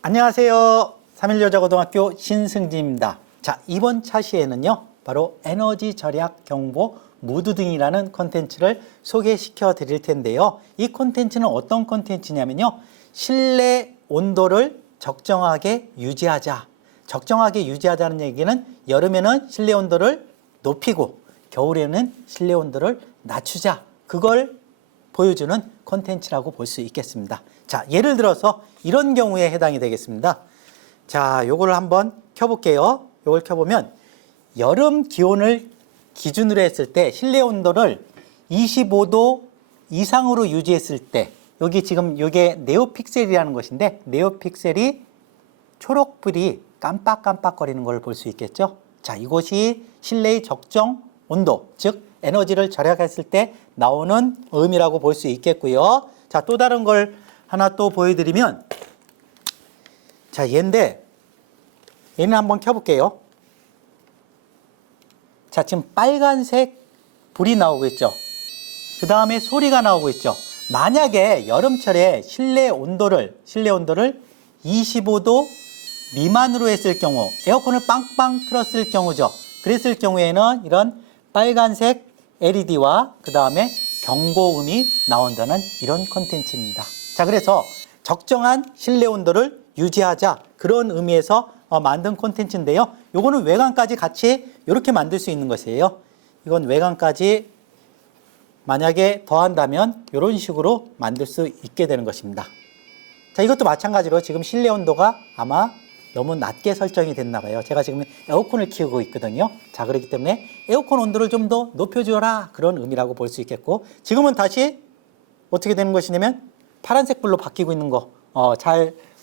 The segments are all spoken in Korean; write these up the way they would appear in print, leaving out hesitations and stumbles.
안녕하세요. 삼일여자고등학교 신승진입니다. 자, 이번 차시에는요, 바로 에너지 절약 경보 무드등이라는 콘텐츠를 소개시켜 드릴 텐데요. 이 콘텐츠는 어떤 콘텐츠냐면요, 실내 온도를 적정하게 유지하자. 적정하게 유지하자는 얘기는 여름에는 실내 온도를 높이고 겨울에는 실내 온도를 낮추자. 그걸 보여주는 콘텐츠라고 볼 수 있겠습니다. 자, 예를 들어서 이런 경우에 해당이 되겠습니다. 자, 요거를 한번 켜볼게요. 요걸 켜보면 여름 기온을 기준으로 했을 때 실내 온도를 25도 이상으로 유지했을 때 여기 지금 요게 네오픽셀이라는 것인데 네오픽셀이 초록불이 깜빡깜빡거리는 걸 볼 수 있겠죠. 자, 이것이 실내의 적정 온도, 즉 에너지를 절약했을 때 나오는 의미라고 볼 수 있겠고요. 자, 또 다른 걸 하나 또 보여드리면, 자, 얘는 한번 켜볼게요. 자, 지금 빨간색 불이 나오고 있죠. 그 다음에 소리가 나오고 있죠. 만약에 여름철에 실내 온도를 25도 미만으로 했을 경우, 에어컨을 빵빵 틀었을 경우죠. 그랬을 경우에는 이런 빨간색 LED와 그 다음에 경고음이 나온다는 이런 콘텐츠입니다. 자, 그래서 적정한 실내 온도를 유지하자, 그런 의미에서 만든 콘텐츠인데요. 요거는 외관까지 같이 이렇게 만들 수 있는 것이에요. 이건 외관까지 만약에 더한다면 이런 식으로 만들 수 있게 되는 것입니다. 자, 이것도 마찬가지로 지금 실내 온도가 아마 너무 낮게 설정이 됐나 봐요. 제가 지금 에어컨을 키우고 있거든요. 자, 그렇기 때문에 에어컨 온도를 좀 더 높여주어라, 그런 의미라고 볼 수 있겠고, 지금은 다시 어떻게 되는 것이냐면 파란색 불로 바뀌고 있는 거,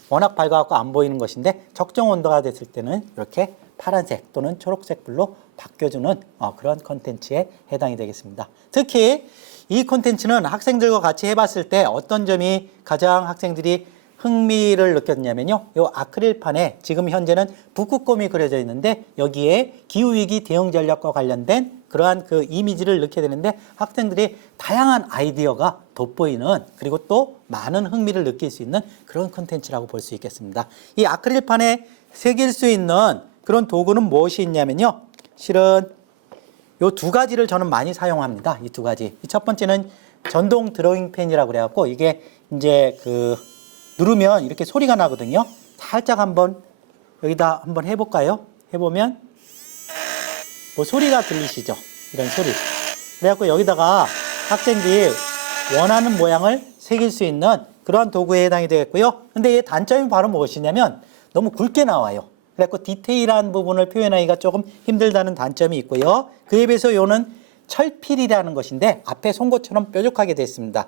워낙 밝아갖고 안 보이는 것인데, 적정 온도가 됐을 때는 이렇게 파란색 또는 초록색 불로 바뀌어주는 그런 콘텐츠에 해당이 되겠습니다. 특히 이 콘텐츠는 학생들과 같이 해봤을 때 어떤 점이 가장 학생들이 흥미를 느꼈냐면요, 요 아크릴판에 지금 현재는 북극곰이 그려져 있는데 여기에 기후위기 대응 전략과 관련된 그러한 그 이미지를 넣게 되는데, 학생들이 다양한 아이디어가 돋보이는, 그리고 또 많은 흥미를 느낄 수 있는 그런 콘텐츠라고 볼 수 있겠습니다. 이 아크릴판에 새길 수 있는 그런 도구는 무엇이 있냐면요, 실은 요 두 가지를 저는 많이 사용합니다. 이 두 가지. 첫 번째는 전동 드로잉 펜이라고 그래갖고, 이게 이제 누르면 이렇게 소리가 나거든요. 살짝 한번 여기다 한번 해볼까요? 해보면 뭐 소리가 들리시죠? 이런 소리. 그래갖고 여기다가 학생들이 원하는 모양을 새길 수 있는 그러한 도구에 해당이 되겠고요. 근데 이 단점이 바로 무엇이냐면 너무 굵게 나와요. 그래갖고 디테일한 부분을 표현하기가 조금 힘들다는 단점이 있고요. 그에 비해서 요는 철필이라는 것인데 앞에 송곳처럼 뾰족하게 되어 있습니다.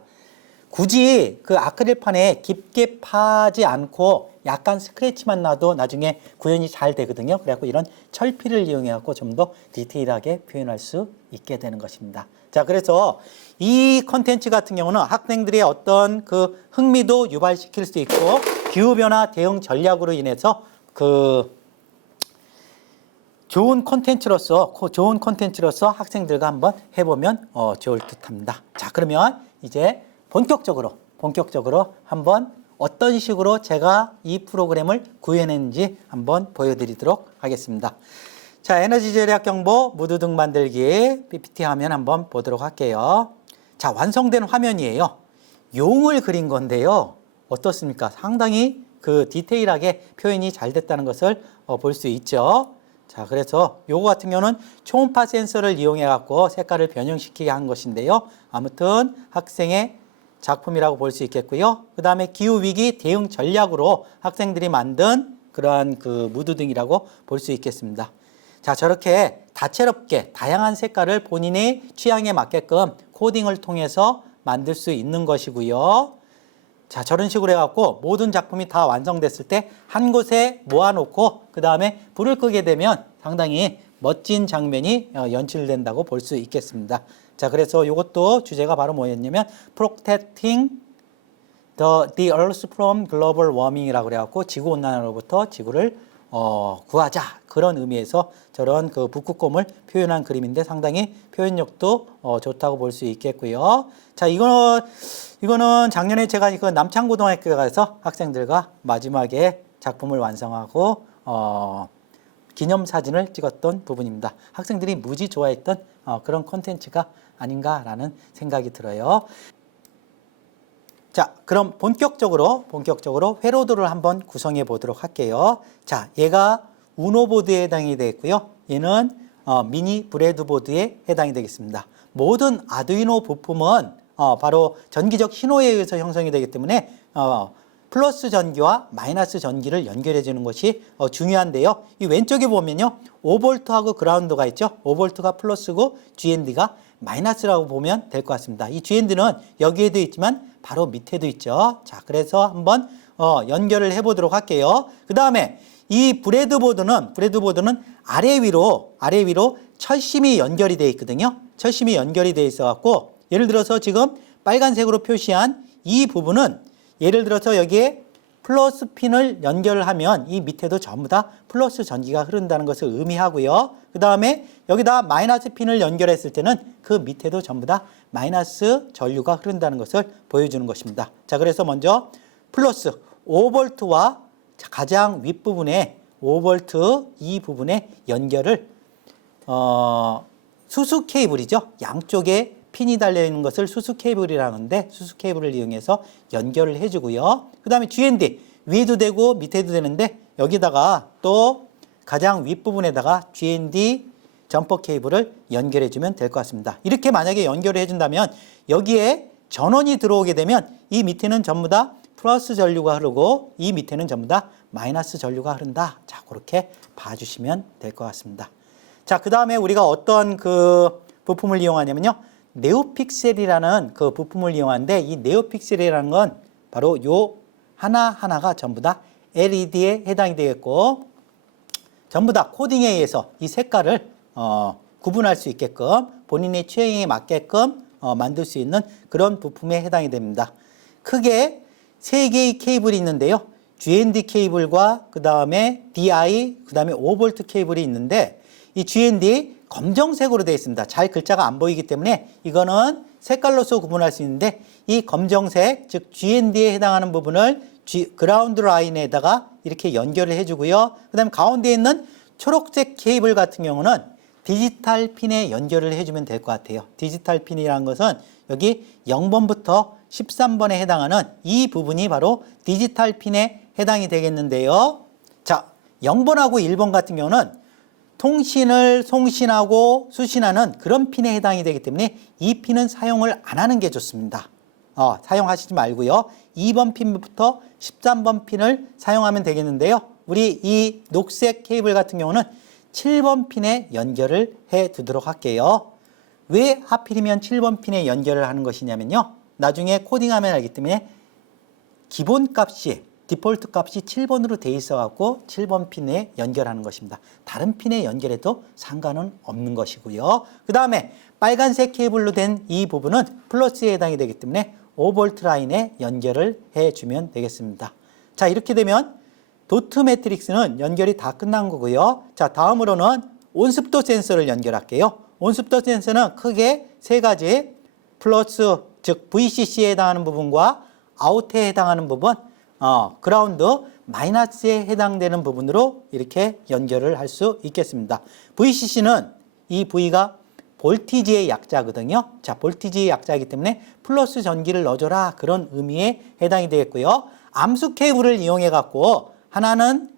굳이 그 아크릴판에 깊게 파지 않고 약간 스크래치만 나도 나중에 구현이 잘 되거든요. 그래갖고 이런 철필을 이용해갖고 좀 더 디테일하게 표현할 수 있게 되는 것입니다. 자, 그래서 이 콘텐츠 같은 경우는 학생들의 어떤 그 흥미도 유발시킬 수 있고, 기후변화 대응 전략으로 인해서 좋은 콘텐츠로서 학생들과 한번 해보면 좋을 듯 합니다. 자, 그러면 이제 본격적으로 한번 어떤 식으로 제가 이 프로그램을 구현했는지 한번 보여드리도록 하겠습니다. 자, 에너지 절약 경보 무드등 만들기 PPT 화면 한번 보도록 할게요. 자, 완성된 화면이에요. 용을 그린 건데요. 어떻습니까? 상당히 디테일하게 표현이 잘 됐다는 것을 볼 수 있죠. 자, 그래서 요거 같은 경우는 초음파 센서를 이용해 갖고 색깔을 변형시키게 한 것인데요. 아무튼 학생의 작품이라고 볼 수 있겠고요. 그 다음에 기후위기 대응 전략으로 학생들이 만든 그러한 무드등이라고 볼 수 있겠습니다. 자, 저렇게 다채롭게 다양한 색깔을 본인의 취향에 맞게끔 코딩을 통해서 만들 수 있는 것이고요. 자, 저런 식으로 해갖고 모든 작품이 다 완성됐을 때 한 곳에 모아놓고 그 다음에 불을 끄게 되면 상당히 멋진 장면이 연출된다고 볼 수 있겠습니다. 자, 그래서 이것도 주제가 바로 뭐였냐면 Protecting the Earth from Global Warming이라고 그래갖고 지구온난화로부터 지구를 구하자, 그런 의미에서 저런 북극곰을 표현한 그림인데 상당히 표현력도 좋다고 볼 수 있겠고요. 자, 이거는 작년에 제가 남창고등학교에 가서 학생들과 마지막에 작품을 완성하고 기념사진을 찍었던 부분입니다. 학생들이 무지 좋아했던 그런 콘텐츠가 아닌가라는 생각이 들어요. 자, 그럼 본격적으로 회로도를 한번 구성해 보도록 할게요. 자, 얘가 우노보드에 해당이 되겠고요. 얘는 미니 브레드보드에 해당이 되겠습니다. 모든 아두이노 부품은 바로 전기적 신호에 의해서 형성이 되기 때문에 플러스 전기와 마이너스 전기를 연결해 주는 것이 중요한데요. 이 왼쪽에 보면요. 5V하고 그라운드가 있죠. 5V가 플러스고 GND가 마이너스라고 보면 될 것 같습니다. 이 GND는 여기에도 있지만 바로 밑에도 있죠. 자, 그래서 한번 연결을 해 보도록 할게요. 그 다음에 이 브레드보드는 아래 위로 철심이 연결이 되어 있거든요. 철심이 연결이 되어 있어 갖고 예를 들어서 지금 빨간색으로 표시한 이 부분은 예를 들어서 여기에 플러스 핀을 연결하면 이 밑에도 전부 다 플러스 전기가 흐른다는 것을 의미하고요. 그 다음에 여기다 마이너스 핀을 연결했을 때는 그 밑에도 전부 다 마이너스 전류가 흐른다는 것을 보여주는 것입니다. 자, 그래서 먼저 플러스 5V와 가장 윗부분에 5V 이 부분에 연결을 수수 케이블이죠. 양쪽에 핀이 달려있는 것을 수수 케이블이라고 하는데 수수 케이블을 이용해서 연결을 해주고요. 그 다음에 GND 위에도 되고 밑에도 되는데 여기다가 또 가장 윗부분에다가 GND 점퍼 케이블을 연결해주면 될 것 같습니다. 이렇게 만약에 연결을 해준다면 여기에 전원이 들어오게 되면 이 밑에는 전부 다 플러스 전류가 흐르고 이 밑에는 전부 다 마이너스 전류가 흐른다. 자, 그렇게 봐주시면 될 것 같습니다. 자, 그 다음에 우리가 어떤 그 부품을 이용하냐면요. 네오픽셀이라는 그 부품을 이용하는데 이 네오픽셀이라는 건 바로 요 하나하나가 전부 다 LED에 해당이 되겠고 전부 다 코딩에 의해서 이 색깔을 구분할 수 있게끔 본인의 취향에 맞게끔 만들 수 있는 그런 부품에 해당이 됩니다. 크게 3개의 케이블이 있는데요. GND 케이블과 그 다음에 DI, 그 다음에 5V 케이블이 있는데 이 GND 검정색으로 되어 있습니다. 잘 글자가 안 보이기 때문에 이거는 색깔로서 구분할 수 있는데 이 검정색, 즉 GND에 해당하는 부분을 그라운드 라인에다가 이렇게 연결을 해주고요. 그 다음에 가운데 있는 초록색 케이블 같은 경우는 디지털 핀에 연결을 해주면 될 것 같아요. 디지털 핀이라는 것은 여기 0번부터 13번에 해당하는 이 부분이 바로 디지털 핀에 해당이 되겠는데요. 자, 0번하고 1번 같은 경우는 통신을 송신하고 수신하는 그런 핀에 해당이 되기 때문에 이 핀은 사용을 안 하는 게 좋습니다. 사용하시지 말고요. 2번 핀부터 13번 핀을 사용하면 되겠는데요. 우리 이 녹색 케이블 같은 경우는 7번 핀에 연결을 해 두도록 할게요. 왜 하필이면 7번 핀에 연결을 하는 것이냐면요. 나중에 코딩하면 알기 때문에 기본 값이 디폴트 값이 7번으로 돼 있어 갖고 7번 핀에 연결하는 것입니다. 다른 핀에 연결해도 상관은 없는 것이고요. 그 다음에 빨간색 케이블로 된 이 부분은 플러스에 해당이 되기 때문에 5V 라인에 연결을 해주면 되겠습니다. 자, 이렇게 되면 도트 매트릭스는 연결이 다 끝난 거고요. 자, 다음으로는 온습도 센서를 연결할게요. 온습도 센서는 크게 세 가지 플러스, 즉 VCC에 해당하는 부분과 아웃에 해당하는 부분, 그라운드, 마이너스에 해당되는 부분으로 이렇게 연결을 할 수 있겠습니다. VCC는 이 V가 볼티지의 약자거든요. 자, 볼티지의 약자이기 때문에 플러스 전기를 넣어줘라 그런 의미에 해당이 되겠고요. 암수 케이블을 이용해 갖고 하나는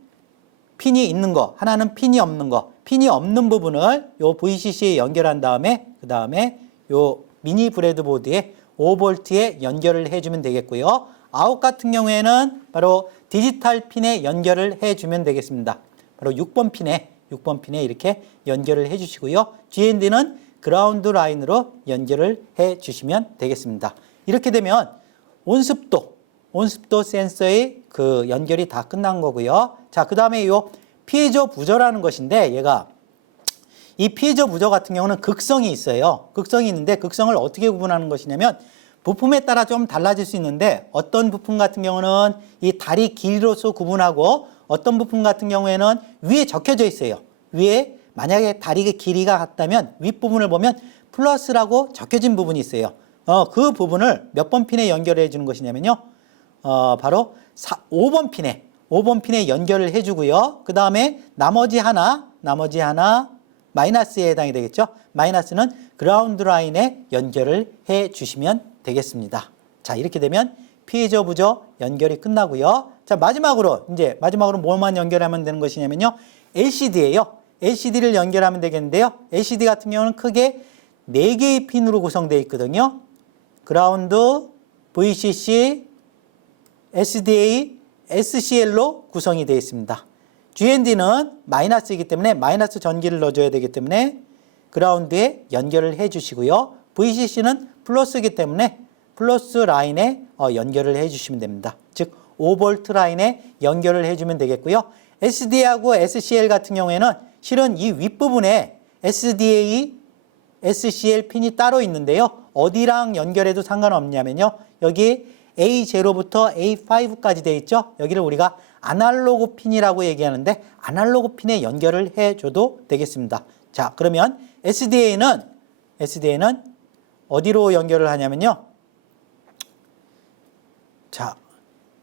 핀이 있는 거, 하나는 핀이 없는 거, 핀이 없는 부분을 요 VCC에 연결한 다음에 그 다음에 요 미니 브레드보드에 5V에 연결을 해주면 되겠고요. 아웃 같은 경우에는 바로 디지털 핀에 연결을 해주면 되겠습니다. 바로 6번 핀에 이렇게 연결을 해주시고요. GND는 그라운드 라인으로 연결을 해주시면 되겠습니다. 이렇게 되면 온습도 센서의 그 연결이 다 끝난 거고요. 자, 그 다음에 요 피에조 부저라는 것인데 얘가 이 피에조 부저 같은 경우는 극성이 있어요. 극성이 있는데 극성을 어떻게 구분하는 것이냐면 부품에 따라 좀 달라질 수 있는데 어떤 부품 같은 경우는 이 다리 길이로서 구분하고 어떤 부품 같은 경우에는 위에 적혀져 있어요. 위에 만약에 다리의 길이가 같다면 윗부분을 보면 플러스라고 적혀진 부분이 있어요. 그 부분을 몇 번 핀에 연결해 주는 것이냐면요. 바로 5번 5번 핀에 연결을 해주고요. 그 다음에 나머지 하나 마이너스에 해당이 되겠죠. 마이너스는 그라운드 라인에 연결을 해 주시면 되겠습니다. 자, 이렇게 되면 피해저 부저 연결이 끝나고요. 자, 마지막으로 뭐만 연결하면 되는 것이냐면요. LCD예요. LCD를 연결하면 되겠는데요. LCD 같은 경우는 크게 4개의 핀으로 구성되어 있거든요. 그라운드, VCC, SDA, SCL로 구성이 되어 있습니다. GND는 마이너스이기 때문에 마이너스 전기를 넣어줘야 되기 때문에 그라운드에 연결을 해 주시고요. VCC는 플러스이기 때문에 플러스 라인에 연결을 해 주시면 됩니다. 즉 5V 라인에 연결을 해주면 되겠고요. SDA하고 SCL 같은 경우에는 실은 이 윗부분에 SDA, SCL 핀이 따로 있는데요. 어디랑 연결해도 상관없냐면요. 여기 A0부터 A5까지 되어 있죠. 여기를 우리가 아날로그 핀이라고 얘기하는데 아날로그 핀에 연결을 해줘도 되겠습니다. 자, 그러면 SDA는 어디로 연결을 하냐면요. 자,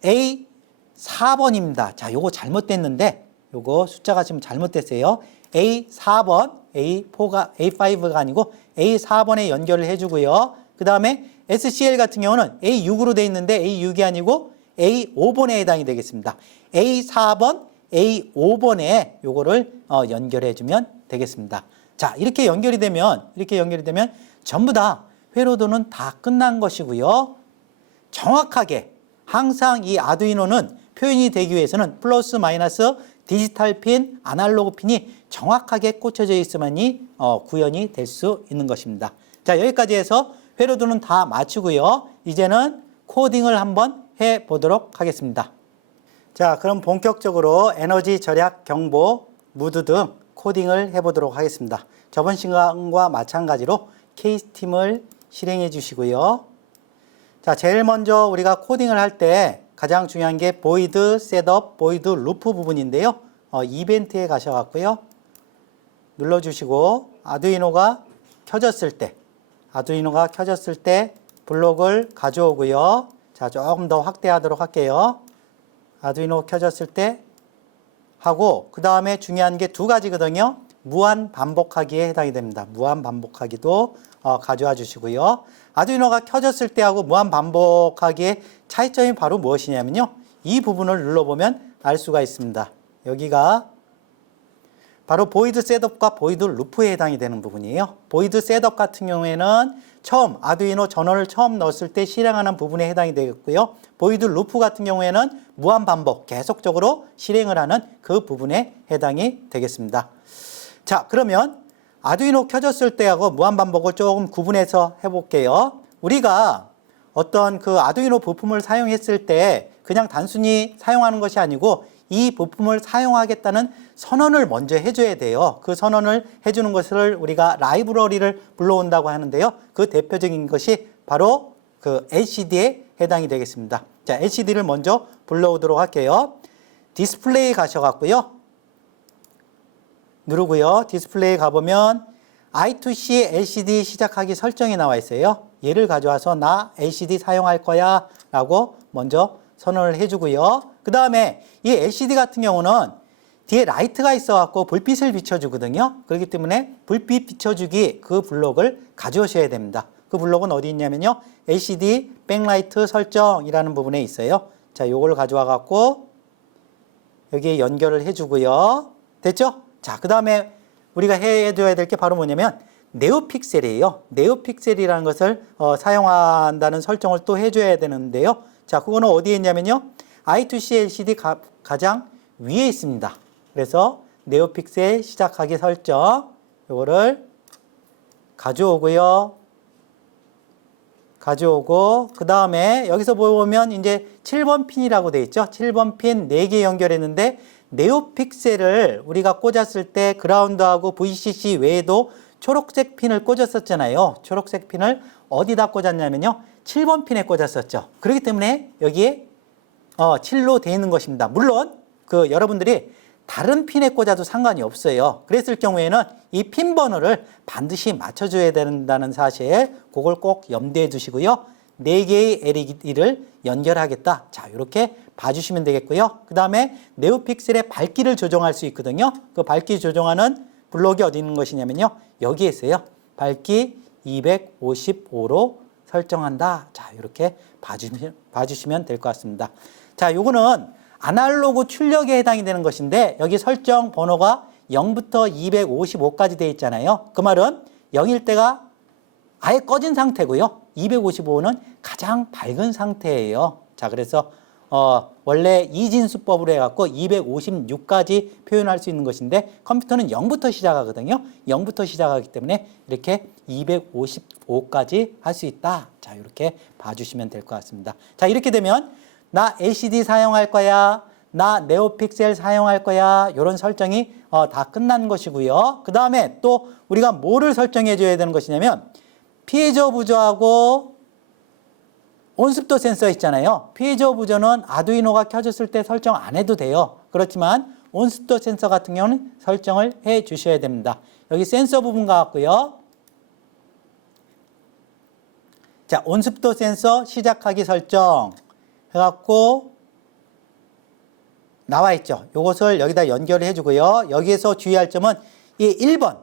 A4번입니다. 자, 요거 잘못됐는데, 요거 숫자가 지금 잘못됐어요. A4번, A5가 아니고 A4번에 연결을 해주고요. 그 다음에 SCL 같은 경우는 A6으로 되어 있는데 A6이 아니고 A5번에 해당이 되겠습니다. A4번, A5번에 요거를 연결해주면 되겠습니다. 자, 이렇게 연결이 되면 전부 다 회로도는 다 끝난 것이고요. 정확하게 항상 이 아두이노는 표현이 되기 위해서는 플러스 마이너스 디지털 핀, 아날로그 핀이 정확하게 꽂혀져 있어야만이 구현이 될 수 있는 것입니다. 자, 여기까지 해서 회로도는 다 마치고요. 이제는 코딩을 한번 해보도록 하겠습니다. 자, 그럼 본격적으로 에너지 절약 경보, 무드 등 코딩을 해보도록 하겠습니다. 저번 시간과 마찬가지로 케이스팀을 실행해 주시고요. 자, 제일 먼저 우리가 코딩을 할 때 가장 중요한 게 void setup, void loop 부분인데요. 이벤트에 가셔갖고요. 눌러주시고 아두이노가 켜졌을 때 블록을 가져오고요. 자, 조금 더 확대하도록 할게요. 아두이노 켜졌을 때 하고 그 다음에 중요한 게 두 가지거든요. 무한 반복하기에 해당이 됩니다. 무한 반복하기도 가져와 주시고요. 아두이노가 켜졌을 때하고 무한 반복하기의 차이점이 바로 무엇이냐면요. 이 부분을 눌러보면 알 수가 있습니다. 여기가 바로 보이드 셋업과 보이드 루프에 해당이 되는 부분이에요. 보이드 셋업 같은 경우에는 처음 아두이노 전원을 처음 넣었을 때 실행하는 부분에 해당이 되겠고요. 보이드 루프 같은 경우에는 무한 반복, 계속적으로 실행을 하는 그 부분에 해당이 되겠습니다. 자, 그러면 아두이노 켜졌을 때하고 무한 반복을 조금 구분해서 해볼게요. 우리가 어떤 그 아두이노 부품을 사용했을 때 그냥 단순히 사용하는 것이 아니고 이 부품을 사용하겠다는 선언을 먼저 해줘야 돼요. 그 선언을 해주는 것을 우리가 라이브러리를 불러온다고 하는데요. 그 대표적인 것이 바로 그 LCD에 해당이 되겠습니다. 자, LCD를 먼저 불러오도록 할게요. 디스플레이 가셔갖고요. 누르고요. 디스플레이 가보면 I2C LCD 시작하기 설정이 나와 있어요. 얘를 가져와서 나 LCD 사용할 거야 라고 먼저 선언을 해주고요. 그 다음에 이 LCD 같은 경우는 뒤에 라이트가 있어갖고 불빛을 비춰주거든요. 그렇기 때문에 불빛 비춰주기 그 블록을 가져오셔야 됩니다. 그 블록은 어디 있냐면요. LCD 백라이트 설정이라는 부분에 있어요. 자, 요걸 가져와갖고 여기에 연결을 해주고요. 됐죠? 자, 그 다음에 우리가 해줘야 될 게 바로 뭐냐면 네오픽셀이에요. 네오픽셀이라는 것을 사용한다는 설정을 또 해줘야 되는데요. 자, 그거는 어디에 있냐면요. I2C LCD 가장 위에 있습니다. 그래서 네오픽셀 시작하기 설정 요거를 가져오고요. 가져오고 그 다음에 여기서 보면 이제 7번 핀이라고 되어 있죠. 7번 핀 4개 연결했는데 네오픽셀을 우리가 꽂았을 때 그라운드하고 VCC 외에도 초록색 핀을 꽂았었잖아요. 초록색 핀을 어디다 꽂았냐면요. 7번 핀에 꽂았었죠. 그렇기 때문에 여기에 7로 되어 있는 것입니다. 물론 그 여러분들이 다른 핀에 꽂아도 상관이 없어요. 그랬을 경우에는 이 핀 번호를 반드시 맞춰줘야 된다는 사실, 그걸 꼭 염두에 두시고요. 4개의 LED를 연결하겠다. 자, 이렇게 봐주시면 되겠고요. 그 다음에 네오픽셀의 밝기를 조정할 수 있거든요. 그 밝기 조정하는 블록이 어디 있는 것이냐면요. 여기에 있어요. 밝기 255로 설정한다. 자, 이렇게 봐주시면 될 것 같습니다. 자, 요거는 아날로그 출력에 해당이 되는 것인데 여기 설정 번호가 0부터 255까지 되어 있잖아요. 그 말은 0일 때가 아예 꺼진 상태고요. 255는 가장 밝은 상태예요. 자, 그래서 원래 이진수법으로 해갖고 256까지 표현할 수 있는 것인데 컴퓨터는 0부터 시작하거든요. 0부터 시작하기 때문에 이렇게 255까지 할 수 있다. 자, 이렇게 봐주시면 될 것 같습니다. 자, 이렇게 되면 나 LCD 사용할 거야, 나 네오픽셀 사용할 거야, 이런 설정이 다 끝난 것이고요. 그 다음에 또 우리가 뭐를 설정해 줘야 되는 것이냐면 피해저 부저하고 온습도 센서 있잖아요. 피해저 부저는 아두이노가 켜졌을 때 설정 안 해도 돼요. 그렇지만 온습도 센서 같은 경우는 설정을 해 주셔야 됩니다. 여기 센서 부분 같고요. 자, 온습도 센서 시작하기 설정 해갖고 나와 있죠. 요것을 여기다 연결해 주고요. 여기에서 주의할 점은 이 1번,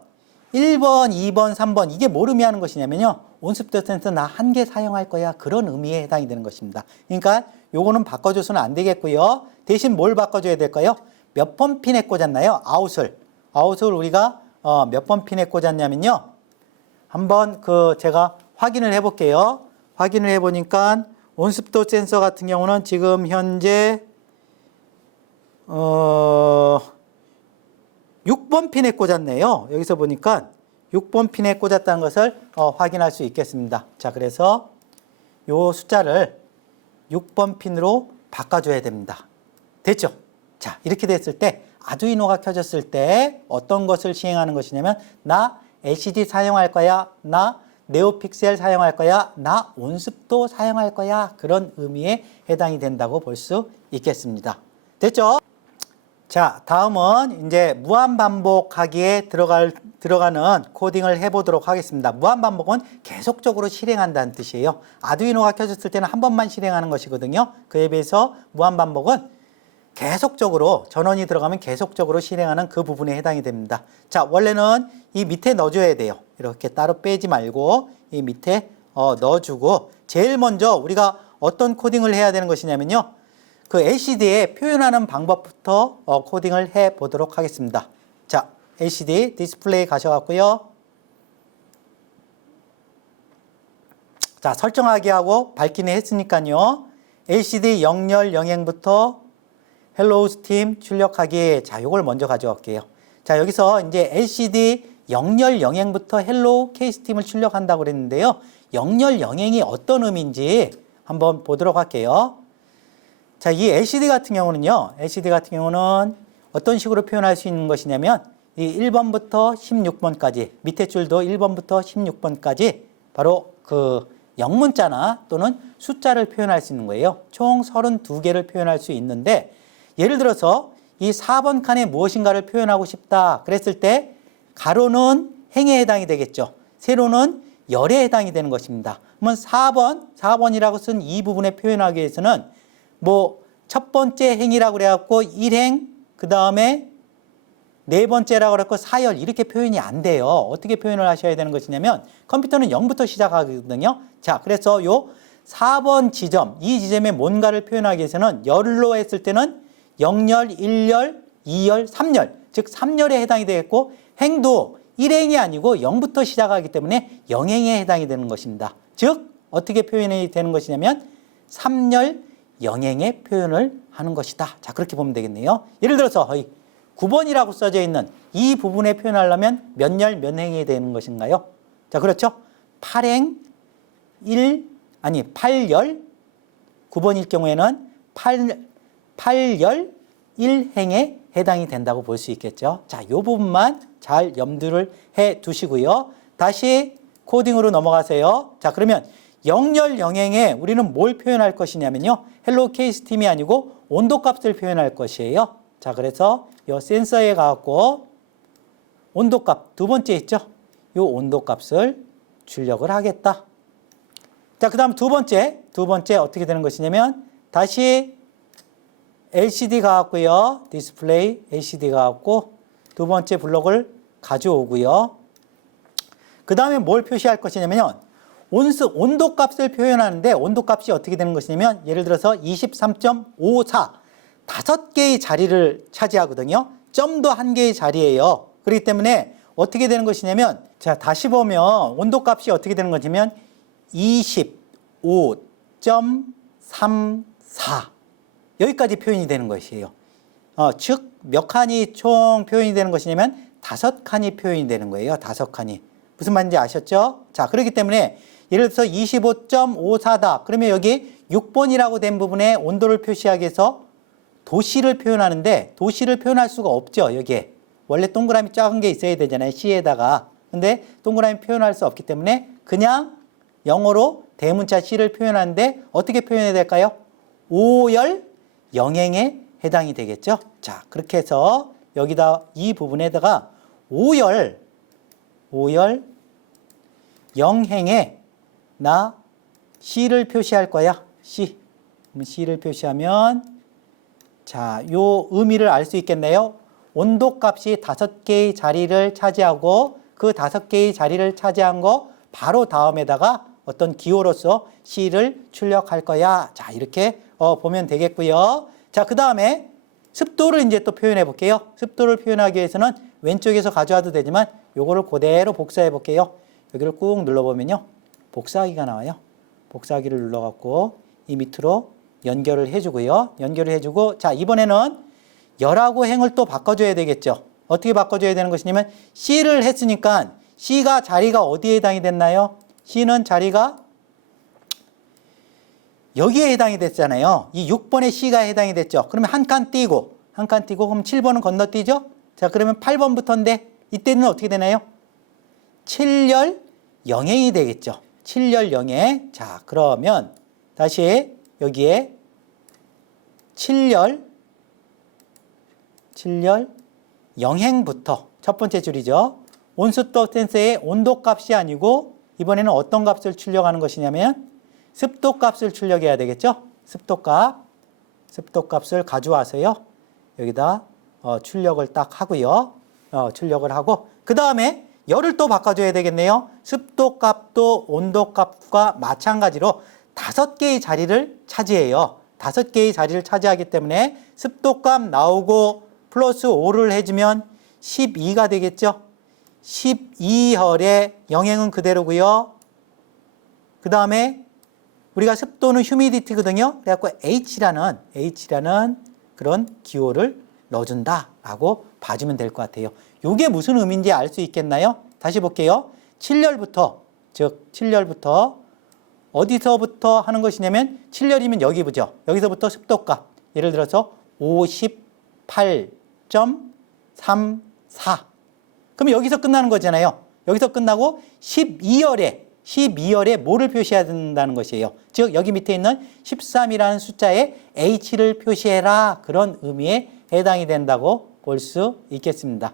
2번, 3번 이게 뭘 의미하는 것이냐면요. 온습도 센서 나 한 개 사용할 거야. 그런 의미에 해당이 되는 것입니다. 그러니까 요거는 바꿔줘서는 안 되겠고요. 대신 뭘 바꿔줘야 될까요? 몇 번 핀에 꽂았나요? 아웃을 우리가 몇 번 핀에 꽂았냐면요. 한번 제가 확인을 해볼게요. 확인을 해보니까 온습도 센서 같은 경우는 지금 현재 6번 핀에 꽂았네요. 여기서 보니까 6번 핀에 꽂았다는 것을 확인할 수 있겠습니다. 자, 그래서 요 숫자를 6번 핀으로 바꿔줘야 됩니다. 됐죠? 자, 이렇게 됐을 때 아두이노가 켜졌을 때 어떤 것을 시행하는 것이냐면 나 LCD 사용할 거야, 나 네오픽셀 사용할 거야, 나 온습도 사용할 거야. 그런 의미에 해당이 된다고 볼 수 있겠습니다. 됐죠? 자, 다음은 이제 무한반복하기에 들어가는 코딩을 해보도록 하겠습니다. 무한반복은 계속적으로 실행한다는 뜻이에요. 아두이노가 켜졌을 때는 한 번만 실행하는 것이거든요. 그에 비해서 무한반복은 계속적으로 전원이 들어가면 계속적으로 실행하는 그 부분에 해당이 됩니다. 자, 원래는 이 밑에 넣어줘야 돼요. 이렇게 따로 빼지 말고 이 밑에 넣어주고 제일 먼저 우리가 어떤 코딩을 해야 되는 것이냐면요. 그 LCD에 표현하는 방법부터 코딩을 해 보도록 하겠습니다. 자, LCD 디스플레이 가셔갖고요. 자, 설정하기 하고 밝기는 했으니까요. LCD 영열 영행부터 헬로우 스팀 출력하기. 자, 요걸 먼저 가져갈게요. 자, 여기서 이제 LCD 영열 영행부터 헬로우 K스팀을 출력한다고 그랬는데요. 영열 영행이 어떤 의미인지 한번 보도록 할게요. 자, 이 LCD 같은 경우는요. LCD 같은 경우는 어떤 식으로 표현할 수 있는 것이냐면 이 1번부터 16번까지 밑에 줄도 1번부터 16번까지 바로 그 영문자나 또는 숫자를 표현할 수 있는 거예요. 총 32개를 표현할 수 있는데 예를 들어서 이 4번 칸에 무엇인가를 표현하고 싶다 그랬을 때 가로는 행에 해당이 되겠죠. 세로는 열에 해당이 되는 것입니다. 그러면 4번이라고 쓴 이 부분에 표현하기 위해서는 첫 번째 행이라고 그래갖고 1행, 그 다음에 네 번째라고 그래갖고 4열 이렇게 표현이 안 돼요. 어떻게 표현을 하셔야 되는 것이냐면 컴퓨터는 0부터 시작하거든요. 자, 그래서 요 4번 지점, 이 지점에 뭔가를 표현하기 위해서는 열로 했을 때는 0열, 1열, 2열, 3열, 즉 3열에 해당이 되겠고 행도 1행이 아니고 0부터 시작하기 때문에 0행에 해당이 되는 것입니다. 즉 어떻게 표현이 되는 것이냐면 3열, 영행의 표현을 하는 것이다. 자, 그렇게 보면 되겠네요. 예를 들어서 9번이라고 써져 있는 이 부분에 표현하려면 몇 열, 몇 행이 되는 것인가요? 자, 그렇죠? 8열, 9번일 경우에는 8열 1행에 해당이 된다고 볼 수 있겠죠. 자, 이 부분만 잘 염두를 해 두시고요. 다시 코딩으로 넘어가세요. 자, 그러면 영열 영행에 우리는 뭘 표현할 것이냐면요. 헬로 K스팀이 아니고 온도값을 표현할 것이에요. 자, 그래서 이 센서에 가갖고 온도값 두 번째 있죠. 이 온도값을 출력을 하겠다. 자, 그 다음 두 번째 어떻게 되는 것이냐면 다시 LCD가 왔고요. 디스플레이 LCD가 왔고 두 번째 블록을 가져오고요. 그 다음에 뭘 표시할 것이냐면 온도 값을 표현하는데 온도 값이 어떻게 되는 것이냐면 예를 들어서 23.54 5개의 자리를 차지하거든요. 점도 1개의 자리예요. 그렇기 때문에 어떻게 되는 것이냐면 자 다시 보면 온도 값이 어떻게 되는 것이냐면 25.34 여기까지 표현이 되는 것이에요. 즉 몇 칸이 총 표현이 되는 것이냐면 5칸이 표현이 되는 거예요. 5칸이. 무슨 말인지 아셨죠? 자, 그렇기 때문에 예를 들어서 25.54다. 그러면 여기 6번이라고 된 부분에 온도를 표시하기 위해서 도시를 표현하는데 도시를 표현할 수가 없죠. 여기에. 원래 동그라미 작은 게 있어야 되잖아요. C에다가. 근데 동그라미 표현할 수 없기 때문에 그냥 영어로 대문자 C를 표현하는데 어떻게 표현해야 될까요? 5열 영행에 해당이 되겠죠. 자, 그렇게 해서 여기다 이 부분에다가 5열 영행에 나 C를 표시할 거야. C. 그럼 C를 표시하면 자, 요 의미를 알 수 있겠네요. 온도 값이 5개의 자리를 차지하고 그 5개의 자리를 차지한 거 바로 다음에다가 어떤 기호로서 C를 출력할 거야. 자, 이렇게 보면 되겠고요. 자, 그 다음에 습도를 이제 또 표현해 볼게요. 습도를 표현하기 위해서는 왼쪽에서 가져와도 되지만 요거를 그대로 복사해 볼게요. 여기를 꾹 눌러보면요. 복사하기가 나와요. 복사하기를 눌러갖고 이 밑으로 연결을 해주고요. 연결을 해주고 자, 이번에는 열하고 행을 또 바꿔줘야 되겠죠. 어떻게 바꿔줘야 되는 것이냐면 C를 했으니까 C가 자리가 어디에 해당이 됐나요? C는 자리가 여기에 해당이 됐잖아요. 이 6번에 C가 해당이 됐죠. 그러면 한 칸 띄고 그럼 7번은 건너뛰죠? 자, 그러면 8번부터인데 이때는 어떻게 되나요? 7열 영행이 되겠죠. 7열 영행. 자, 그러면 다시 여기에 7열 영행부터 첫 번째 줄이죠. 온습도 센서의 온도 값이 아니고 이번에는 어떤 값을 출력하는 것이냐면 습도 값을 출력해야 되겠죠. 습도 값을 가져와서요. 여기다 출력을 딱 하고요. 출력을 하고 그 다음에 열을 또 바꿔줘야 되겠네요. 습도 값도 온도 값과 마찬가지로 5개의 자리를 차지해요. 5개의 자리를 차지하기 때문에 습도 값 나오고 플러스 5를 해주면 12가 되겠죠. 12혈의 영행은 그대로고요. 그 다음에 우리가 습도는 휴미디티거든요. 그래갖고 H라는 그런 기호를 넣어준다라고 봐주면 될 것 같아요. 이게 무슨 의미인지 알 수 있겠나요? 다시 볼게요. 7열부터, 즉 7열부터 어디서부터 하는 것이냐면 7열이면 여기 보죠. 여기서부터 습도값. 예를 들어서 58.34. 그럼 여기서 끝나는 거잖아요. 여기서 끝나고 12열에 뭐를 표시해야 된다는 것이에요. 즉 여기 밑에 있는 13이라는 숫자에 H를 표시해라. 그런 의미에 해당이 된다고 볼 수 있겠습니다.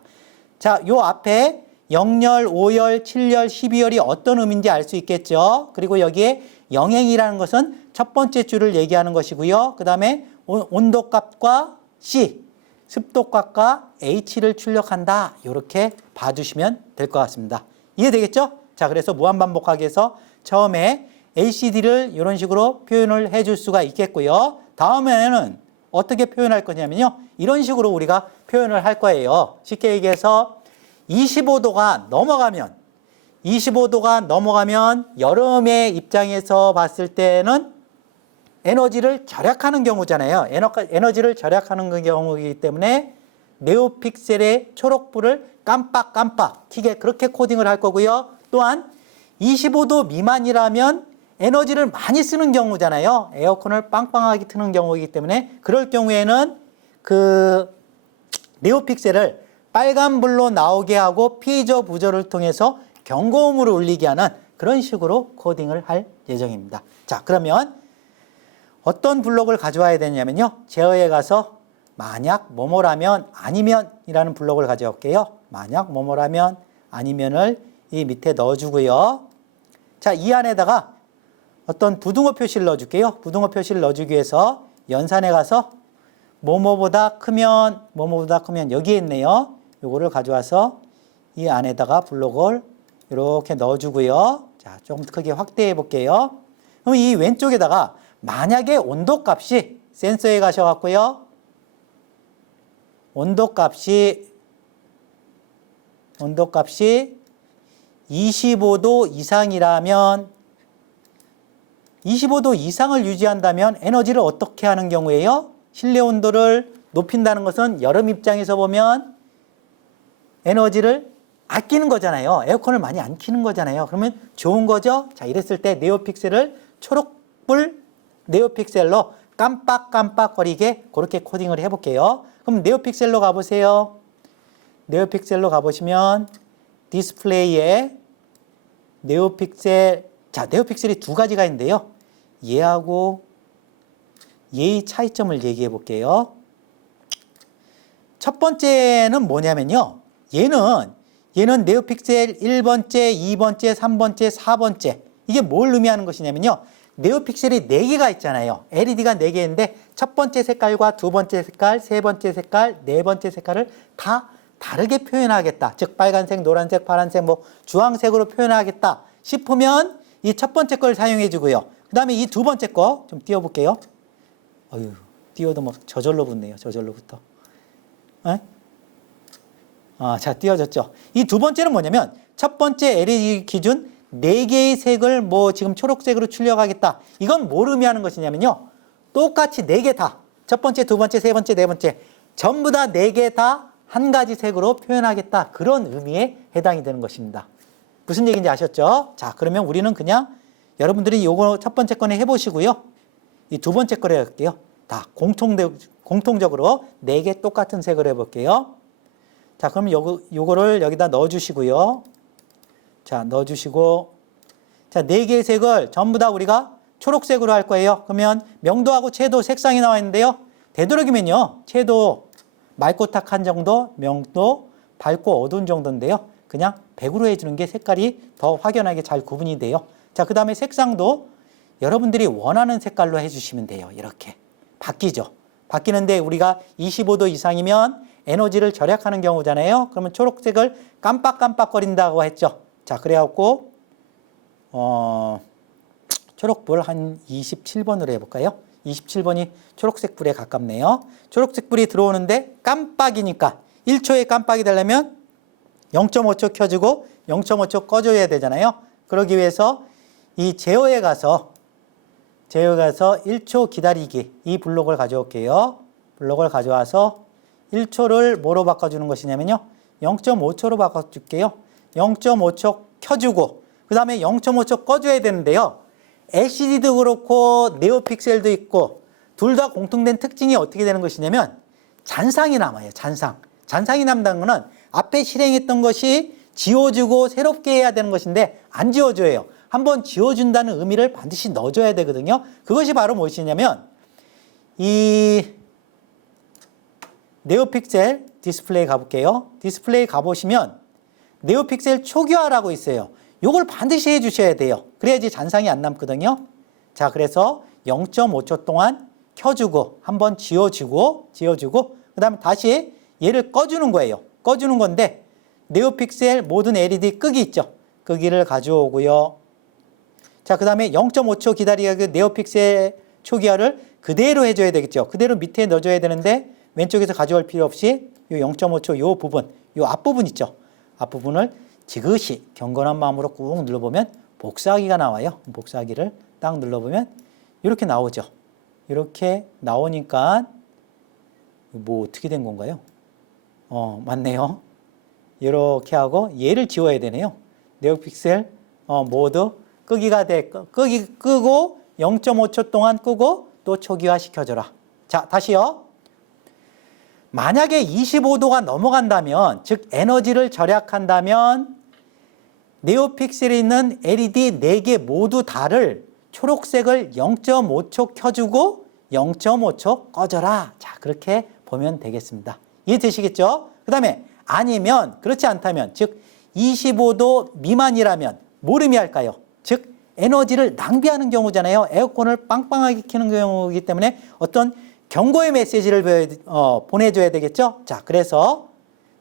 자, 요 앞에 0열, 5열, 7열, 12열이 어떤 의미인지 알 수 있겠죠. 그리고 여기에 영행이라는 것은 첫 번째 줄을 얘기하는 것이고요. 그 다음에 온도값과 C, 습도값과 H를 출력한다. 이렇게 봐주시면 될 것 같습니다. 이해되겠죠? 자, 그래서 무한반복하기 위해서 처음에 LCD를 이런 식으로 표현을 해줄 수가 있겠고요. 다음에는 어떻게 표현할 거냐면요. 이런 식으로 우리가 표현을 할 거예요. 쉽게 얘기해서 25도가 넘어가면 여름의 입장에서 봤을 때는 에너지를 절약하는 경우잖아요. 에너지를 절약하는 경우이기 때문에 네오픽셀의 초록불을 깜빡 켜게 그렇게 코딩을 할 거고요. 또한 25도 미만이라면 에너지를 많이 쓰는 경우잖아요. 에어컨을 빵빵하게 트는 경우이기 때문에 그럴 경우에는 그 네오픽셀을 빨간불로 나오게 하고 피저 부저를 통해서 경고음으로 울리게 하는 그런 식으로 코딩을 할 예정입니다. 자, 그러면 어떤 블록을 가져와야 되냐면요. 제어에 가서 만약 뭐뭐라면 아니면이라는 블록을 가져올게요. 만약 뭐뭐라면 아니면을 이 밑에 넣어주고요. 자, 이 안에다가 어떤 부등호 표시를 넣어줄게요. 부등호 표시를 넣어주기 위해서 연산에 가서 뭐뭐보다 크면 여기에 있네요. 요거를 가져와서 이 안에다가 블록을 이렇게 넣어주고요. 자, 조금 크게 확대해 볼게요. 그럼 이 왼쪽에다가 만약에 온도값이 센서에 가셔갖고요. 온도값이 25도 이상이라면 25도 이상을 유지한다면 에너지를 어떻게 하는 경우에요? 실내 온도를 높인다는 것은 여름 입장에서 보면 에너지를 아끼는 거잖아요. 에어컨을 많이 안 켜는 거잖아요. 그러면 좋은 거죠? 자, 이랬을 때 네오픽셀을 초록불 네오픽셀로 깜빡깜빡거리게 그렇게 코딩을 해볼게요. 그럼 네오픽셀로 가보세요. 네오픽셀로 가보시면 디스플레이에 네오픽셀, 자, 네오픽셀이 두 가지가 있는데요. 얘하고 얘의 차이점을 얘기해 볼게요. 첫 번째는 뭐냐면요. 얘는 네오픽셀 1번째, 2번째, 3번째, 4번째. 이게 뭘 의미하는 것이냐면요. 네오픽셀이 4개가 있잖아요. LED가 4개 있는데 첫 번째 색깔과 두 번째 색깔, 세 번째 색깔, 네 번째 색깔을 다 다르게 표현하겠다. 즉 빨간색, 노란색, 파란색, 뭐 주황색으로 표현하겠다 싶으면 이 첫 번째 걸 사용해 주고요. 그 다음에 이 두 번째 거 좀 띄워볼게요. 어휴, 띄워도 뭐 저절로 붙네요. 저절로부터. 자, 띄워졌죠. 이 두 번째는 뭐냐면 첫 번째 LED 기준 4개의 색을 뭐 지금 초록색으로 출력하겠다. 이건 뭘 의미하는 것이냐면요. 똑같이 4개 다. 첫 번째, 두 번째, 세 번째, 네 번째. 전부 다 4개 다 한 가지 색으로 표현하겠다. 그런 의미에 해당이 되는 것입니다. 무슨 얘기인지 아셨죠? 자, 그러면 우리는 그냥 여러분들이 요거 첫 번째 거는 해보시고요. 이 두 번째 거를 해볼게요. 다 공통적으로 4개 똑같은 색으로 해볼게요. 자, 그럼 요거를 여기다 넣어주시고요. 자, 넣어주시고, 자, 4개의 색을 전부 다 우리가 초록색으로 할 거예요. 그러면 명도하고 채도 색상이 나와 있는데요. 되도록이면요, 채도 맑고 탁한 정도, 명도 밝고 어두운 정도인데요. 그냥 100으로 해주는 게 색깔이 더 확연하게 잘 구분이 돼요. 자, 그 다음에 색상도 여러분들이 원하는 색깔로 해주시면 돼요. 이렇게. 바뀌죠. 바뀌는데 우리가 25도 이상이면 에너지를 절약하는 경우잖아요. 그러면 초록색을 깜빡깜빡거린다고 했죠. 자, 그래갖고 초록불 한 27번으로 해볼까요? 27번이 초록색 불에 가깝네요. 초록색 불이 들어오는데 깜빡이니까 1초에 깜빡이 되려면 0.5초 켜주고 0.5초 꺼줘야 되잖아요. 그러기 위해서 이 제어에 가서 1초 기다리기 이 블록을 가져올게요. 블록을 가져와서 1초를 뭐로 바꿔주는 것이냐면요. 0.5초로 바꿔줄게요. 0.5초 켜주고 그 다음에 0.5초 꺼줘야 되는데요. LCD도 그렇고 네오픽셀도 있고 둘 다 공통된 특징이 어떻게 되는 것이냐면 잔상이 남아요. 잔상이 남다는 것은 앞에 실행했던 것이 지워주고 새롭게 해야 되는 것인데 안 지워줘요. 한번 지워준다는 의미를 반드시 넣어줘야 되거든요. 그것이 바로 무엇이냐면 이 네오픽셀 디스플레이 가볼게요. 디스플레이 가보시면 네오픽셀 초기화라고 있어요. 이걸 반드시 해주셔야 돼요. 그래야지 잔상이 안 남거든요. 자, 그래서 0.5초 동안 켜주고 한번 지워주고 그 다음에 다시 얘를 꺼주는 거예요. 꺼주는 건데 네오픽셀 모든 LED 끄기 있죠. 끄기를 가져오고요. 자, 그 다음에 0.5초 기다리기 네오픽셀 초기화를 그대로 해줘야 되겠죠. 그대로 밑에 넣어줘야 되는데 왼쪽에서 가져올 필요 없이 이 0.5초 요 부분, 요 앞부분 있죠. 앞부분을 지그시 경건한 마음으로 꾹 눌러보면 복사하기가 나와요. 복사하기를 딱 눌러보면 이렇게 나오죠. 이렇게 나오니까 뭐 어떻게 된 건가요? 맞네요. 이렇게 하고 얘를 지워야 되네요. 네오픽셀 모두 끄기가 끄고 0.5초 동안 끄고 또 초기화 시켜줘라. 자, 다시요. 만약에 25도가 넘어간다면, 즉 에너지를 절약한다면 네오픽셀에 있는 LED 4개 모두 다를 초록색을 0.5초 켜주고 0.5초 꺼져라. 자, 그렇게 보면 되겠습니다. 이해되시겠죠? 그 다음에 아니면 그렇지 않다면, 즉 25도 미만이라면 뭘 의미할까요? 즉 에너지를 낭비하는 경우잖아요. 에어컨을 빵빵하게 켜는 경우이기 때문에 어떤 경고의 메시지를 보내줘야 되겠죠? 자, 그래서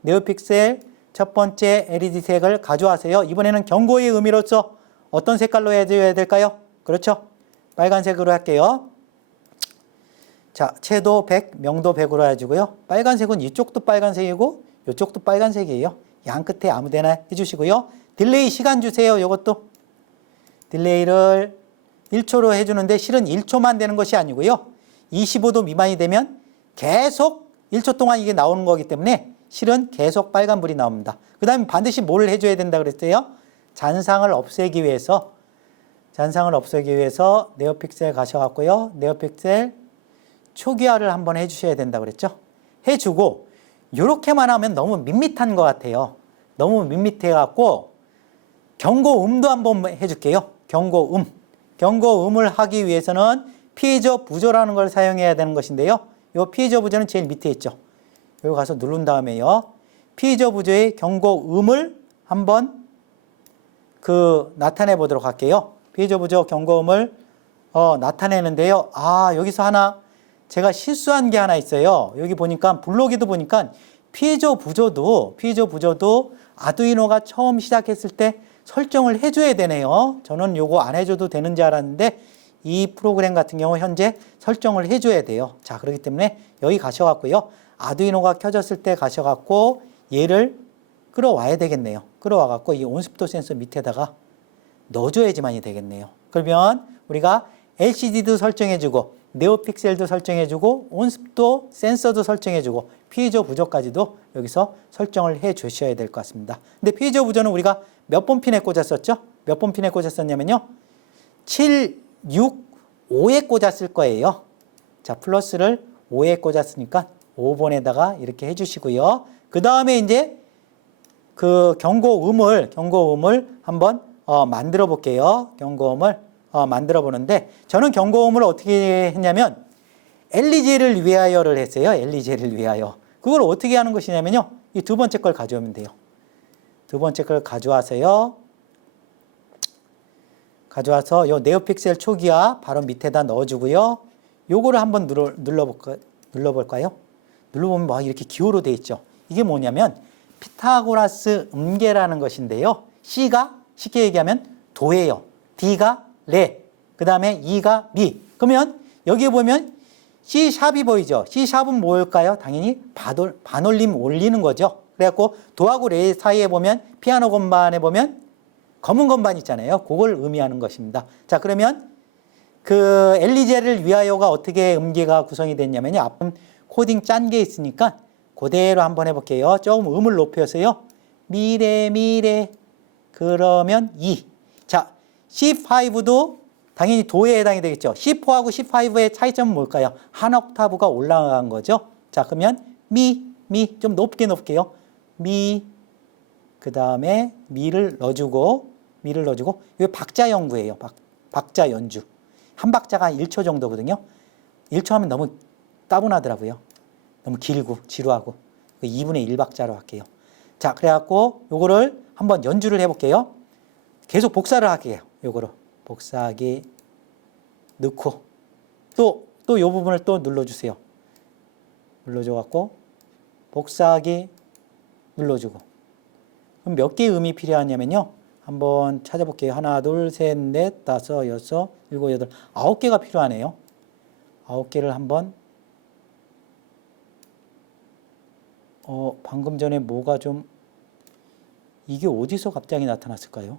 네오픽셀 첫 번째 LED 색을 가져와서요. 이번에는 경고의 의미로서 어떤 색깔로 해줘야 될까요? 그렇죠? 빨간색으로 할게요. 자, 채도 100, 명도 100으로 해주고요. 빨간색은 이쪽도 빨간색이고 이쪽도 빨간색이에요. 양 끝에 아무 데나 해주시고요. 딜레이 시간 주세요. 이것도 딜레이를 1초로 해주는데 실은 1초만 되는 것이 아니고요. 25도 미만이 되면 계속 1초 동안 이게 나오는 거기 때문에 실은 계속 빨간불이 나옵니다. 그 다음에 반드시 뭘 해줘야 된다 그랬어요? 잔상을 없애기 위해서 네오픽셀 가셔갖고요. 네오픽셀 초기화를 한번 해주셔야 된다 그랬죠? 해주고 이렇게만 하면 너무 밋밋한 것 같아요. 너무 밋밋해갖고 경고음도 한번 해줄게요. 경고음을 하기 위해서는 피해저 부조라는 걸 사용해야 되는 것인데요. 이 피해저 부조는 제일 밑에 있죠. 여기 가서 누른 다음에요. 피해저 부조의 경고음을 한번 나타내 보도록 할게요. 피해저 부조 경고음을 나타내는데요. 아, 여기서 하나 제가 실수한 게 하나 있어요. 여기 보니까 블로그에도 보니까 피해저 부조도 아두이노가 처음 시작했을 때 설정을 해줘야 되네요. 저는 요거 안 해줘도 되는 줄 알았는데 이 프로그램 같은 경우 현재 설정을 해줘야 돼요. 자, 그렇기 때문에 여기 가셔갖고요. 아두이노가 켜졌을 때 가셔갖고 얘를 끌어와야 되겠네요. 끌어와갖고 이 온습도 센서 밑에다가 넣어줘야지만이 되겠네요. 그러면 우리가 LCD도 설정해주고 네오픽셀도 설정해주고 온습도 센서도 설정해주고 피해저 부조까지도 여기서 설정을 해 주셔야 될 것 같습니다. 근데 피해저 부조는 우리가 몇 번 핀에 꽂았었죠? 몇 번 핀에 꽂았었냐면요. 7, 6, 5에 꽂았을 거예요. 자, 플러스를 5에 꽂았으니까 5번에다가 이렇게 해주시고요. 그 다음에 이제 경고음을 한번 만들어 볼게요. 경고음을 만들어 보는데 저는 경고음을 어떻게 했냐면 엘리제를 위하여를 했어요. 엘리제를 위하여. 그걸 어떻게 하는 것이냐면요. 이 두 번째 걸 가져오면 돼요. 두 번째 걸 가져와서요. 가져와서 요 네오픽셀 초기화 바로 밑에다 넣어주고요. 요거를 한번 눌러볼까요? 눌러보면 막 이렇게 기호로 돼 있죠. 이게 뭐냐면 피타고라스 음계라는 것인데요. C가 쉽게 얘기하면 도예요. D가 레, 그 다음에 E가 미. 그러면 여기에 보면 C샵이 보이죠? C샵은 뭘까요? 당연히 반올림 올리는 거죠. 그래갖고 도하고 레 사이에 보면 피아노 건반에 보면 검은 건반 있잖아요. 그걸 의미하는 것입니다. 자, 그러면 엘리제를 위하여가 어떻게 음계가 구성이 됐냐면요. 앞은 코딩 짠 게 있으니까 그대로 한번 해볼게요. 조금 음을 높여서요. 미래 그러면 E. 자, C5도 당연히 도에 해당이 되겠죠. C4하고 C5의 차이점은 뭘까요? 한 옥타브가 올라간 거죠. 자, 그러면 미 좀 높게요. 미, 그 다음에 미를 넣어주고 이거 박자 연구예요. 박자 연주. 한 박자가 1초 정도거든요. 1초 하면 너무 따분하더라고요. 너무 길고 지루하고 2분의 1박자로 할게요. 자, 그래갖고 요거를 한번 연주를 해볼게요. 계속 복사를 할게요. 요거로 복사하기 넣고 또 요 부분을 또 눌러주세요. 눌러줘갖고 복사하기 눌러주고. 그럼 몇 개의 음이 필요하냐면요. 한번 찾아볼게요. 하나, 둘, 셋, 넷, 다섯, 여섯, 일곱, 여덟, 9개가 필요하네요. 9개를 한번 방금 전에 뭐가 좀 이게 어디서 갑자기 나타났을까요?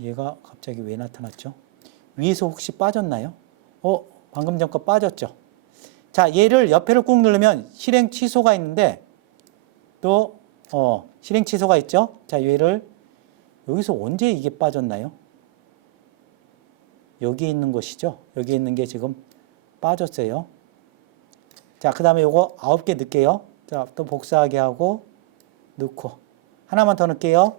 얘가 갑자기 왜 나타났죠? 위에서 혹시 빠졌나요? 방금 전 거 빠졌죠? 자, 얘를 옆에를 꾹 누르면 실행 취소가 있는데 또 실행 취소가 있죠? 자, 얘를 여기서 언제 이게 빠졌나요? 여기 있는 것이죠? 여기 있는 게 지금 빠졌어요. 자, 그 다음에 요거 9개 넣을게요. 자, 또 복사하게 하고 넣고 하나만 더 넣을게요.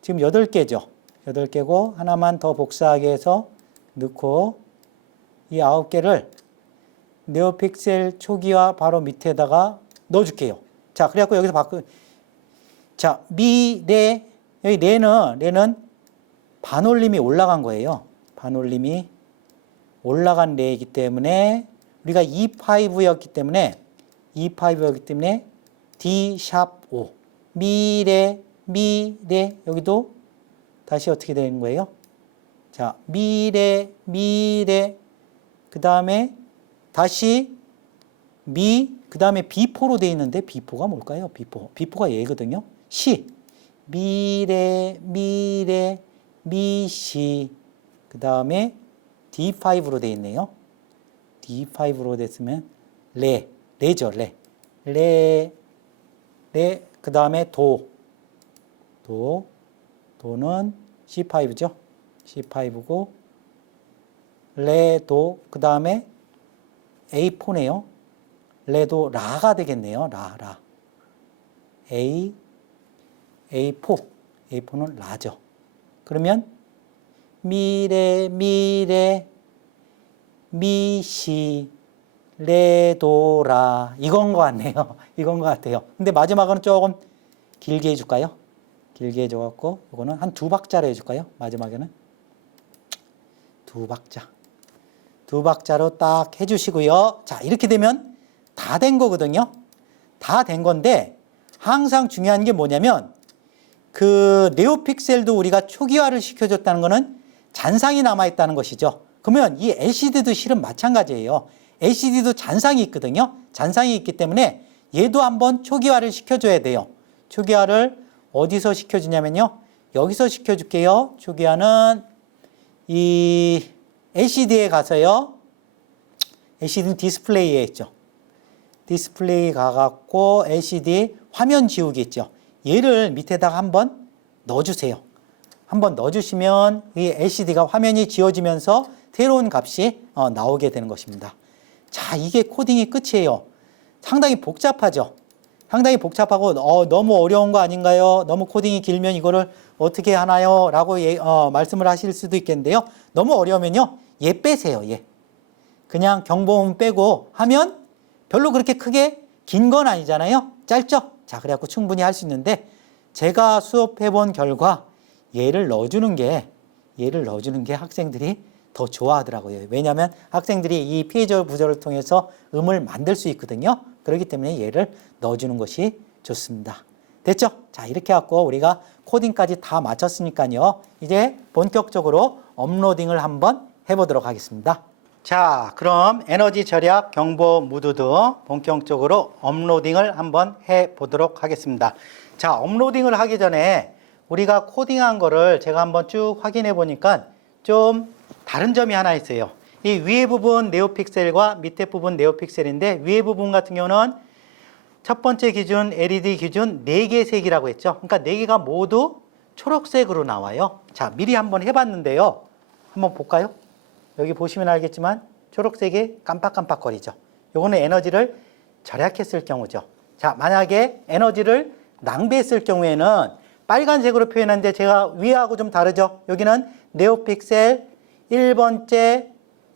지금 8개죠? 8개고 하나만 더 복사하게 해서 넣고 이 9개를 네오픽셀 초기화 바로 밑에다가 넣어줄게요. 자, 그래갖고 여기서 자, 레, 여기 레는 반올림이 올라간 거예요. 반올림이 올라간 레이기 때문에 우리가 E5였기 때문에 D 샵 5 미래 여기도 다시 어떻게 되는 거예요? 자, 미래 그 다음에 다시 그 다음에 B4로 되어 있는데 B4가 뭘까요? B4가 얘거든요. C 미래 미시 그 다음에 D5로 되어 있네요. D5로 됐으면 레죠. 레 그 다음에 도는 C5죠. C5고 레도 그 다음에 A4네요. 레도 라가 되겠네요. 라 A4는 라죠. 그러면 미래 미시 레도라 이건 것 같네요. 이건 것 같아요. 근데 마지막은 조금 길게 해줄까요? 길게 해줘갖고 이거는 한 2박자로 해줄까요? 마지막에는 2박자로 딱 해주시고요. 자, 이렇게 되면 다 된 거거든요. 다 된 건데 항상 중요한 게 뭐냐면 그 네오픽셀도 우리가 초기화를 시켜줬다는 거는 잔상이 남아있다는 것이죠. 그러면 이 LCD도 실은 마찬가지예요. LCD도 잔상이 있거든요. 잔상이 있기 때문에 얘도 한번 초기화를 시켜줘야 돼요. 초기화를 어디서 시켜주냐면요. 여기서 시켜줄게요. 초기화는 이 LCD에 가서요. LCD는 디스플레이에 있죠. 디스플레이 가갖고 LCD 화면 지우기 있죠. 얘를 밑에다가 한번 넣어주세요. 한번 넣어주시면 이 LCD가 화면이 지워지면서 새로운 값이 나오게 되는 것입니다. 자, 이게 코딩이 끝이에요. 상당히 복잡하죠. 상당히 복잡하고 너무 어려운 거 아닌가요? 너무 코딩이 길면 이거를 어떻게 하나요? 라고 말씀을 하실 수도 있겠는데요. 너무 어려우면요. 얘 빼세요. 얘. 그냥 경보음 빼고 하면 별로 그렇게 크게 긴 건 아니잖아요. 짧죠? 자, 그래갖고 충분히 할 수 있는데 제가 수업해 본 결과 얘를 넣어주는 게 학생들이 더 좋아하더라고요. 왜냐하면 학생들이 이 피해자 구조를 통해서 음을 만들 수 있거든요. 그렇기 때문에 얘를 넣어주는 것이 좋습니다. 됐죠? 자, 이렇게 해갖고 우리가 코딩까지 다 마쳤으니까요. 이제 본격적으로 업로딩을 한번 해보도록 하겠습니다. 자, 그럼 에너지 절약 경보 무드등 본격적으로 업로딩을 한번 해보도록 하겠습니다. 자, 업로딩을 하기 전에 우리가 코딩한 거를 제가 한번 쭉 확인해 보니까 좀 다른 점이 하나 있어요. 이 위에 부분 네오픽셀과 밑에 부분 네오픽셀인데 위에 부분 같은 경우는 첫 번째 기준 LED 기준 4개 색이라고 했죠. 그러니까 4개가 모두 초록색으로 나와요. 자, 미리 한번 해봤는데요. 한번 볼까요? 여기 보시면 알겠지만 초록색이 깜빡깜빡거리죠. 요거는 에너지를 절약했을 경우죠. 자, 만약에 에너지를 낭비했을 경우에는 빨간색으로 표현하는데 제가 위하고 좀 다르죠. 여기는 네오픽셀 1번째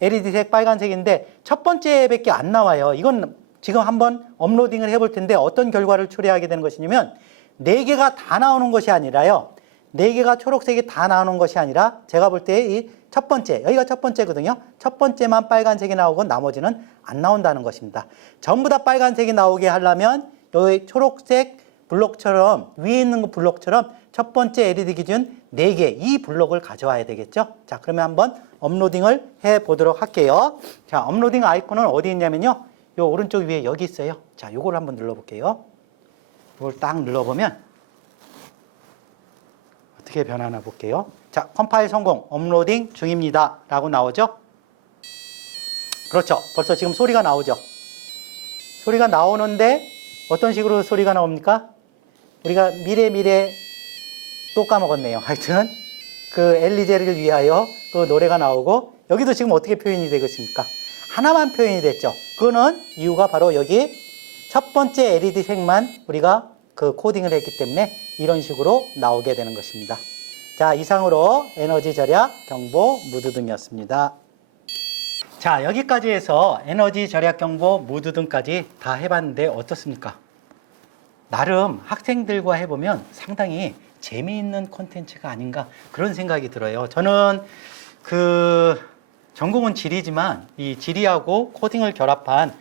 LED색 빨간색인데 첫 번째밖에 안 나와요. 이건 지금 한번 업로딩을 해볼 텐데 어떤 결과를 초래하게 되는 것이냐면 4개가 다 나오는 것이 아니라요. 4개가 초록색이 다 나오는 것이 아니라 제가 볼 때 이 첫 번째, 여기가 첫 번째거든요. 첫 번째만 빨간색이 나오고 나머지는 안 나온다는 것입니다. 전부 다 빨간색이 나오게 하려면 여기 초록색 블록처럼 위에 있는 블록처럼 첫 번째 LED 기준 4개 이 블록을 가져와야 되겠죠. 자, 그러면 한번 업로딩을 해 보도록 할게요. 자, 업로딩 아이콘은 어디 있냐면요. 요 오른쪽 위에 여기 있어요. 자, 요걸 한번 눌러 볼게요. 이걸 딱 눌러보면 어떻게 변하나 볼게요. 자, 컴파일 성공, 업로딩 중입니다 라고 나오죠. 그렇죠. 벌써 지금 소리가 나오죠. 소리가 나오는데 어떤 식으로 소리가 나옵니까? 우리가 미래 또 까먹었네요. 하여튼 그 엘리제를 위하여 그 노래가 나오고 여기도 지금 어떻게 표현이 되겠습니까? 하나만 표현이 됐죠. 그거는 이유가 바로 여기 첫 번째 LED 색만 우리가 그 코딩을 했기 때문에 이런 식으로 나오게 되는 것입니다. 자, 이상으로 에너지 절약 경보 무드등이었습니다. 자, 여기까지 해서 에너지 절약 경보 무드등까지 다 해봤는데 어떻습니까? 나름 학생들과 해보면 상당히 재미있는 콘텐츠가 아닌가 그런 생각이 들어요. 저는 전공은 지리지만 이 지리하고 코딩을 결합한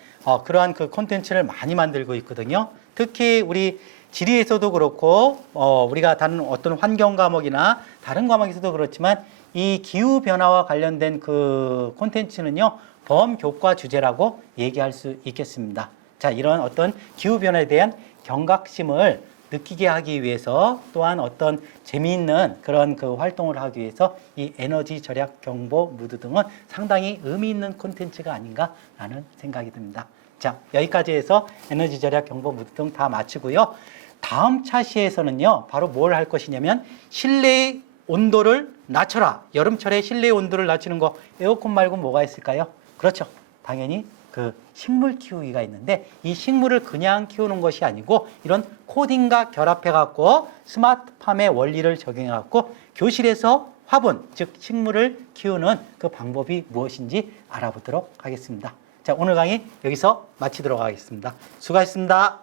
그러한 그 콘텐츠를 많이 만들고 있거든요. 특히 우리 지리에서도 그렇고 우리가 다른 어떤 환경 과목이나 다른 과목에서도 그렇지만 이 기후 변화와 관련된 그 콘텐츠는요, 범교과 주제라고 얘기할 수 있겠습니다. 자, 이런 어떤 기후 변화에 대한 경각심을 느끼게 하기 위해서 또한 어떤 재미있는 그런 그 활동을 하기 위해서 이 에너지 절약 경보 무드 등은 상당히 의미 있는 콘텐츠가 아닌가라는 생각이 듭니다. 자, 여기까지 해서 에너지 절약 경보 무드 등 다 마치고요. 다음 차시에서는요, 바로 뭘 할 것이냐면 실내의 온도를 낮춰라. 여름철에 실내의 온도를 낮추는 거 에어컨 말고 뭐가 있을까요? 그렇죠. 당연히 그 식물 키우기가 있는데 이 식물을 그냥 키우는 것이 아니고 이런 코딩과 결합해 갖고 스마트팜의 원리를 적용해 갖고 교실에서 화분, 즉 식물을 키우는 그 방법이 무엇인지 알아보도록 하겠습니다. 자, 오늘 강의 여기서 마치도록 하겠습니다. 수고하셨습니다.